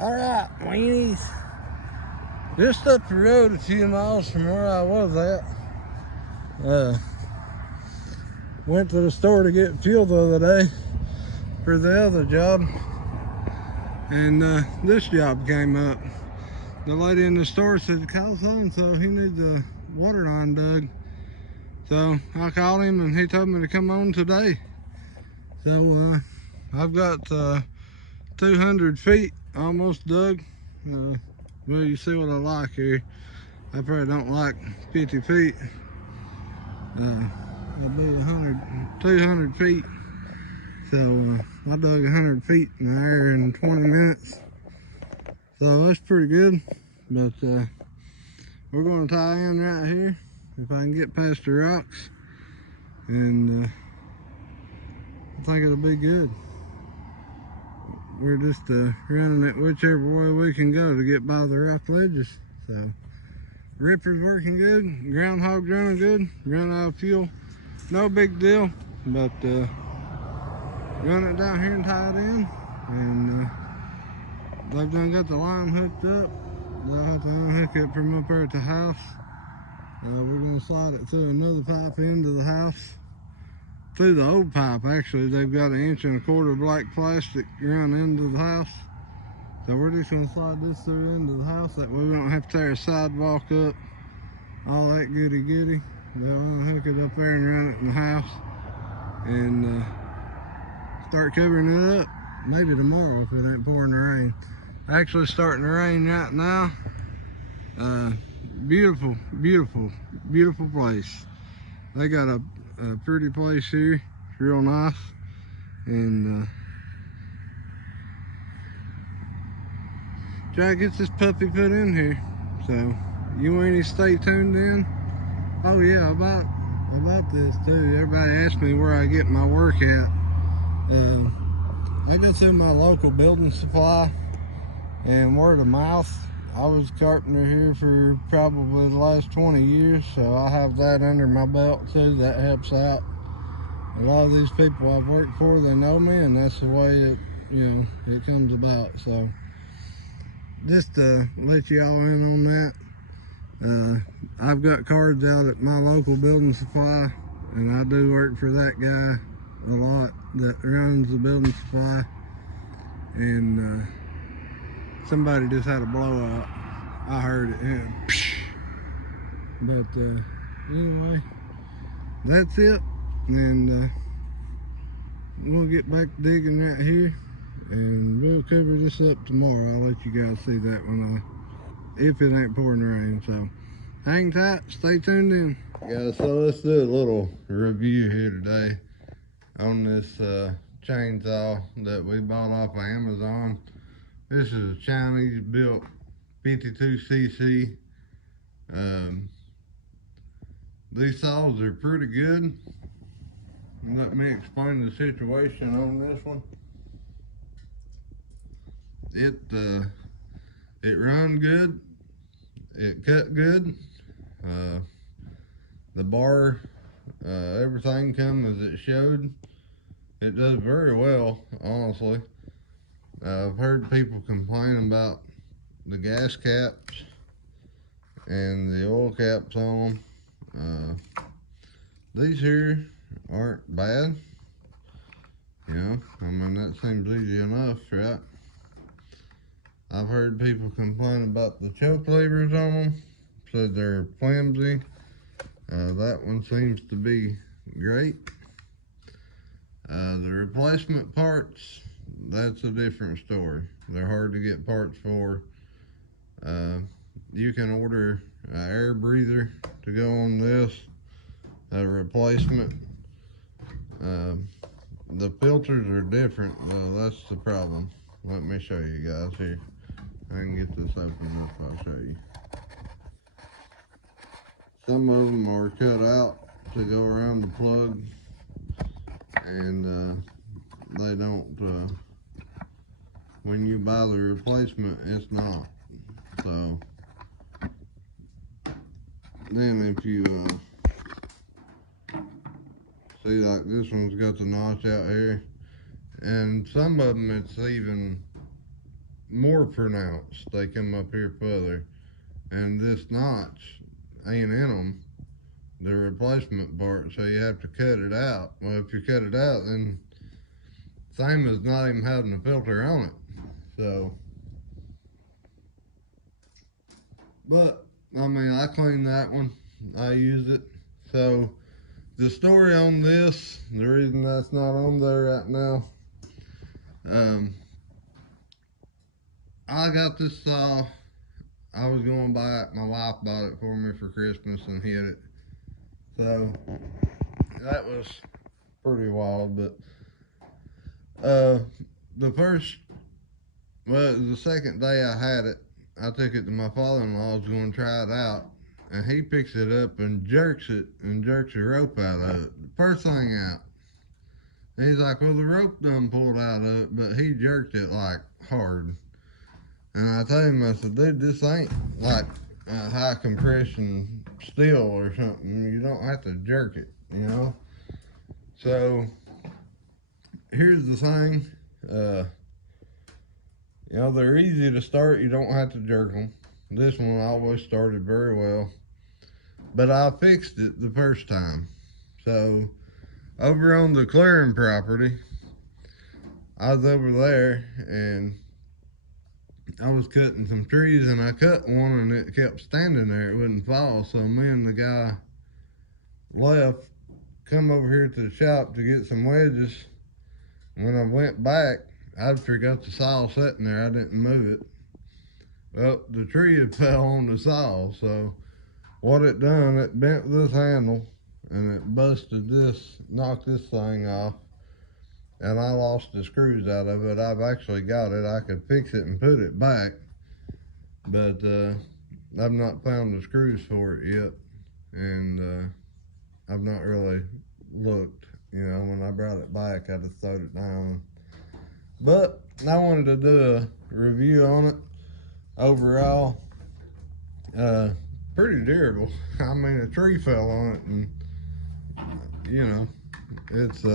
Alright, weenies. Just up the road a few miles from where I was at. Went to the store to get fuel the other day for the other job. And this job came up. The lady in the store said, call so-and-so, he needs a water line dug. So I called him and he told me to come on today. So I've got 200 feet almost dug. Well, you see what I like here. I probably don't like 50 feet. It'll be 200 feet. So I dug 100 feet in an hour and 20 minutes. So that's pretty good. But we're going to tie in right here if I can get past the rocks. And I think it'll be good. We're just running it whichever way we can go to get by the rock ledges. So ripper's working good, groundhog's running good, running out of fuel, no big deal. But run it down here and tie it in, and they've done got the line hooked up. They'll have to unhook it from up there at the house. We're gonna slide it through another pipe into the house. Through the old pipe, actually, they've got 1.25 inch black plastic run into the house. So we're just gonna slide this through into the house. That way we don't have to tear a sidewalk up, all that goody goody. They'll unhook it up there and run it in the house, and start covering it up. Maybe tomorrow if it ain't pouring the rain. Actually starting to rain right now. Beautiful, beautiful, beautiful place. They got a pretty place here. It's real nice. And try to get this puppy put in here. So you weenies stay tuned in. Oh yeah, about this too. Everybody asks me where I get my work at. I go through my local building supply and word of mouth. I was a carpenter here for probably the last 20 years, so I have that under my belt too. That helps out. A lot of these people I've worked for, they know me, and that's the way it, it comes about. So just to let y'all in on that, I've got cards out at my local building supply, and I do work for that guy a lot that runs the building supply. And somebody just had a blowout. I heard it. And but anyway, that's it. And we'll get back to digging right here, and we'll cover this up tomorrow. I'll let you guys see that when if it ain't pouring rain. So hang tight, stay tuned in. Guys, so let's do a little review here today on this chainsaw that we bought off of Amazon. This is a Chinese built 52cc. These saws are pretty good. Let me explain the situation on this one. It run good. It cut good. The bar, everything come as it showed. It does very well, honestly. I've heard people complain about the gas caps and the oil caps on them. These here aren't bad. I mean, that seems easy enough, right? I've heard people complain about the choke levers on them, said they're flimsy. That one seems to be great. The replacement parts, that's a different story. They're hard to get parts for. You can order an air breather to go on this, a replacement. The filters are different, though. That's the problem. Let me show you guys here. I can get this open up, I'll show you. Some of them are cut out to go around the plug, and they don't, when you buy the replacement, it's not. So then if you see, like this one's got the notch out here, and some of them it's even more pronounced. They come up here further, and this notch ain't in them, the replacement part, so you have to cut it out. Well, if you cut it out, then same as not even having a filter on it. So, but I mean, I cleaned that one. I used it. So the story on this, the reason that's not on there right now, I got this saw. I was going to buy it. My wife bought it for me for Christmas and hid it. So that was pretty wild. But the first, well, the second day I had it, I took it to my father-in-law's going to try it out. And he picks it up and jerks it and jerks the rope out of it. First thing out. And he's like, well, the rope done pulled out of it, but he jerked it like hard. And I told him, I said, dude, this ain't like a high compression steel or something. You don't have to jerk it, you know? So here's the thing. You know, they're easy to start. You don't have to jerk them. This one always started very well. But I fixed it the first time. So over on the clearing property, I was over there and I was cutting some trees and I cut one and it kept standing there. It wouldn't fall. So me and the guy left, come over here to the shop to get some wedges. When I went back, I forgot the saw sitting there. I didn't move it. Well, the tree had fell on the saw. So what it done, it bent this handle and it busted this, knocked this thing off. And I lost the screws out of it. I've actually got it. I could fix it and put it back, but I've not found the screws for it yet, and I've not really looked. You know, when I brought it back, I just throwed it down. But I wanted to do a review on it. Overall, pretty durable. I mean, a tree fell on it, and you know, it's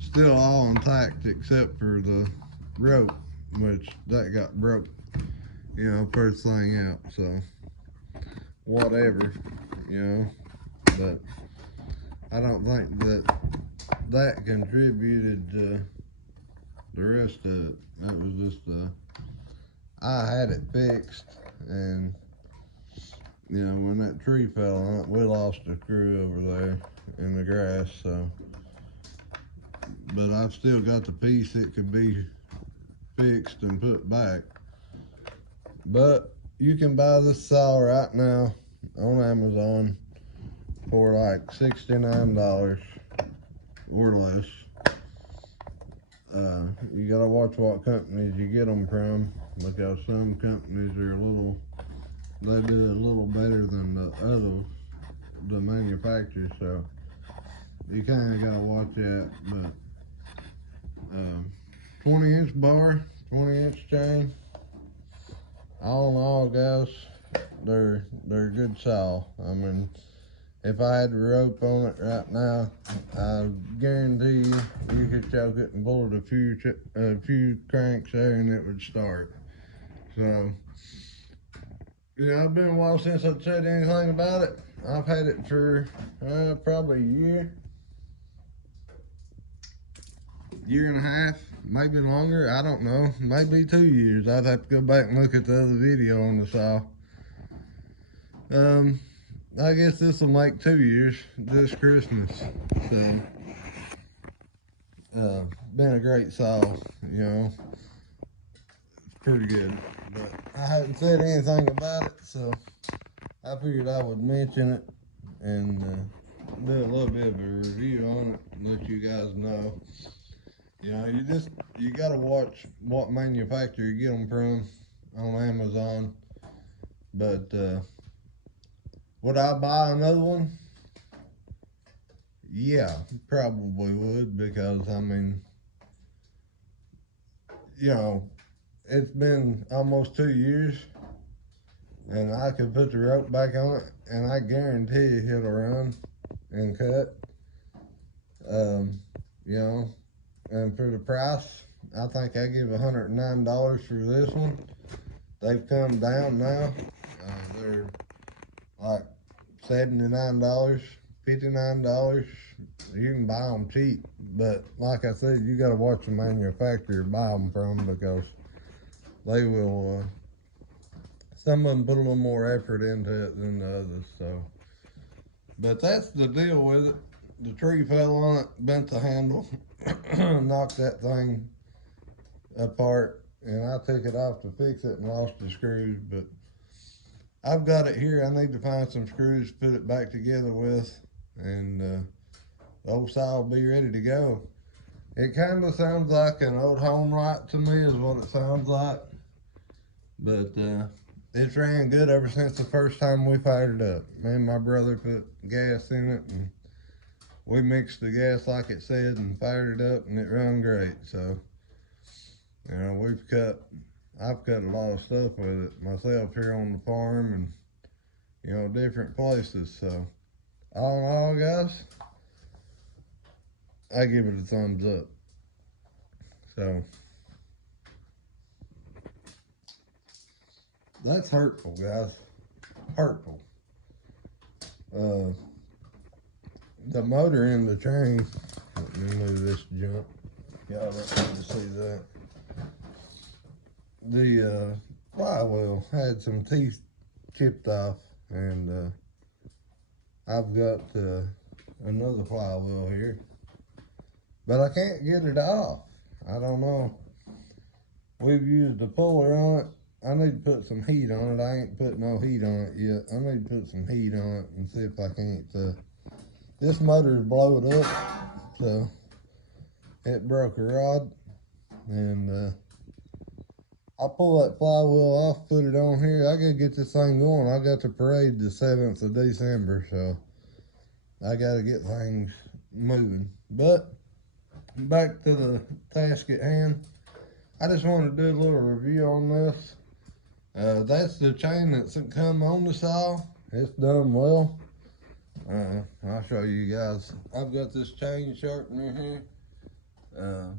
still all intact except for the rope, which that got broke, you know, first thing out. So whatever, you know, but I don't think that contributed to the rest of it. That was just I had it fixed, and you know, when that tree fell on it, we lost a screw over there in the grass. So, but I've still got the piece that could be fixed and put back. But you can buy this saw right now on Amazon for like $69 or less. You gotta watch what companies you get them from, because some companies are they do a little better than the manufacturers, so you kinda gotta watch that. But 20-inch bar, 20-inch chain. All in all, guys, they're a good saw. I mean, if I had the rope on it right now, I guarantee you could choke it and pull it a few cranks there and it would start. So, you know, it's been a while since I've said anything about it. I've had it for probably a year and a half, maybe longer. I don't know, maybe 2 years. I'd have to go back and look at the other video on the saw. I guess this will make 2 years this Christmas. So been a great saw, you know. It's pretty good, but I haven't said anything about it, so I figured I would mention it and do a little bit of a review on it and let you guys know. You know, you gotta watch what manufacturer you get them from on Amazon. But would I buy another one? Yeah, probably would, because I mean, you know, it's been almost 2 years and I could put the rope back on it and I guarantee it'll run and cut. You know, and for the price, I think I give $109 for this one. They've come down now. They're like $79, $59. You can buy them cheap, but like I said, you got to watch the manufacturer buy them from, because they will. Some of them put a little more effort into it than the others. So, but that's the deal with it. The tree fell on it, bent the handle, knocked that thing apart, and I took it off to fix it and lost the screws. But I've got it here. I need to find some screws to put it back together with, and the old saw will be ready to go. It kind of sounds like an old home light to me, is what it sounds like. But it's ran good ever since the first time we fired it up. Me and my brother put gas in it, and we mixed the gas like it said and fired it up, and it ran great. So, you know, I've cut a lot of stuff with it myself here on the farm, and, you know, different places. So, all in all, guys, I give it a thumbs up. So, that's hurtful, guys. Hurtful. The motor in the train, let me move this jump. Y'all don't need to see that. The flywheel had some teeth chipped off, and I've got another flywheel here, but I can't get it off. I don't know. We've used a puller on it. I need to put some heat on it. I ain't put no heat on it yet. I need to put some heat on it and see if I can't. This motor's blowed up, so it broke a rod, and I'll pull that flywheel off, put it on here. I gotta get this thing going. I got the parade the 7th of December, so I gotta get things moving. But back to the task at hand. I just wanted to do a little review on this. That's the chain that's come on the saw. It's done well. I'll show you guys. I've got this chain sharpener here.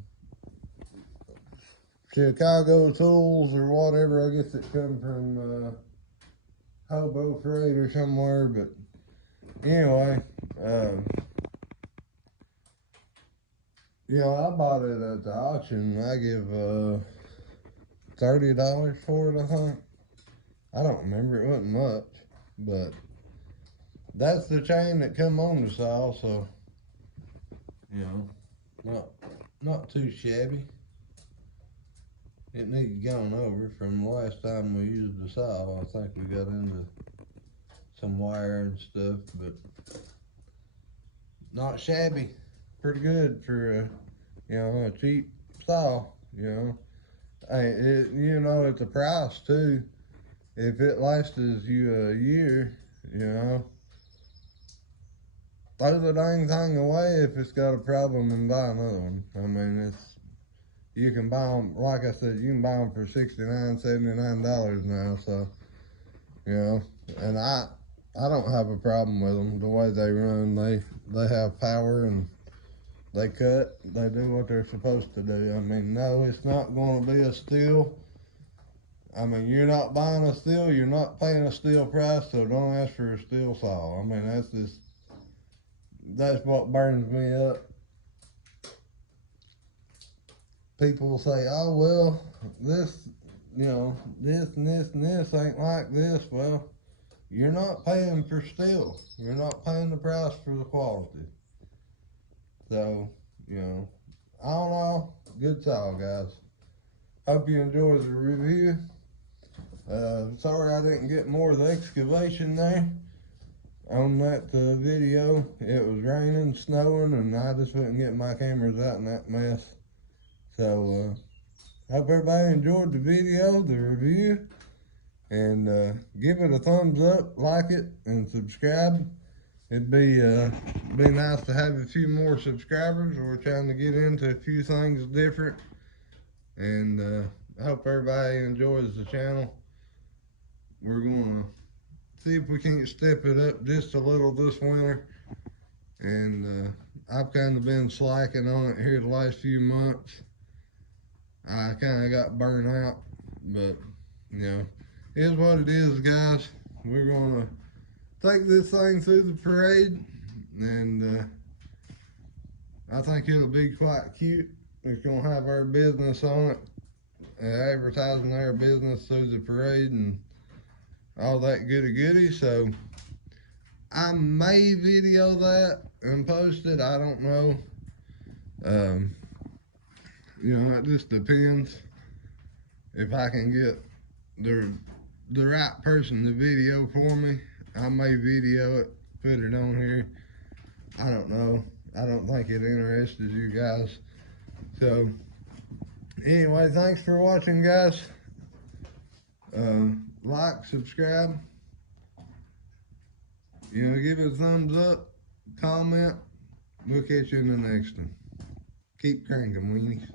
Chicago Tools or whatever. I guess it come from Hobo Freight or somewhere. But anyway, you know, I bought it at the auction. I give $30 for it, I think. I don't remember. It wasn't much, but that's the chain that come on the saw. So, you know, not too shabby. It needs going over from the last time we used the saw. I think we got into some wire and stuff, but not shabby. Pretty good for you know, a cheap saw. You know, you know, at the price too. If it lasts you a year, you know, throw the dang thing away if it's got a problem and buy another one. I mean, you can buy them, like I said, you can buy them for $69, $79 now. So, you know, and I don't have a problem with them the way they run. They have power, and they cut. They do what they're supposed to do. I mean, no, it's not going to be a steal. I mean, you're not buying a steel, you're not paying a steel price, so don't ask for a steel saw. I mean, that's what burns me up. People say, oh, well, this, you know, this and this and this ain't like this. Well, you're not paying for steel. You're not paying the price for the quality. So, you know, all in all, good saw, guys. Hope you enjoyed the review. Sorry I didn't get more of the excavation there on that video. It was raining, snowing, and I just wouldn't get my cameras out in that mess. So, hope everybody enjoyed the video, the review, and give it a thumbs up, like it, and subscribe. It'd be nice to have a few more subscribers. We're trying to get into a few things different, and I hope everybody enjoys the channel. We're gonna see if we can't step it up just a little this winter, and I've kind of been slacking on it here the last few months, I kind of got burned out, but you know, it is what it is, guys. We're gonna take this thing through the parade, and I think it'll be quite cute. It's gonna have our business on it, advertising our business through the parade and all that goody. So I may video that and post it. I don't know. You know, it just depends if I can get the right person to video for me. I may video it, put it on here. I don't know. I don't think it interests you guys. So anyway, thanks for watching, guys. Like, subscribe. You know, give it a thumbs up, comment. We'll catch you in the next one. Keep cranking, weenies.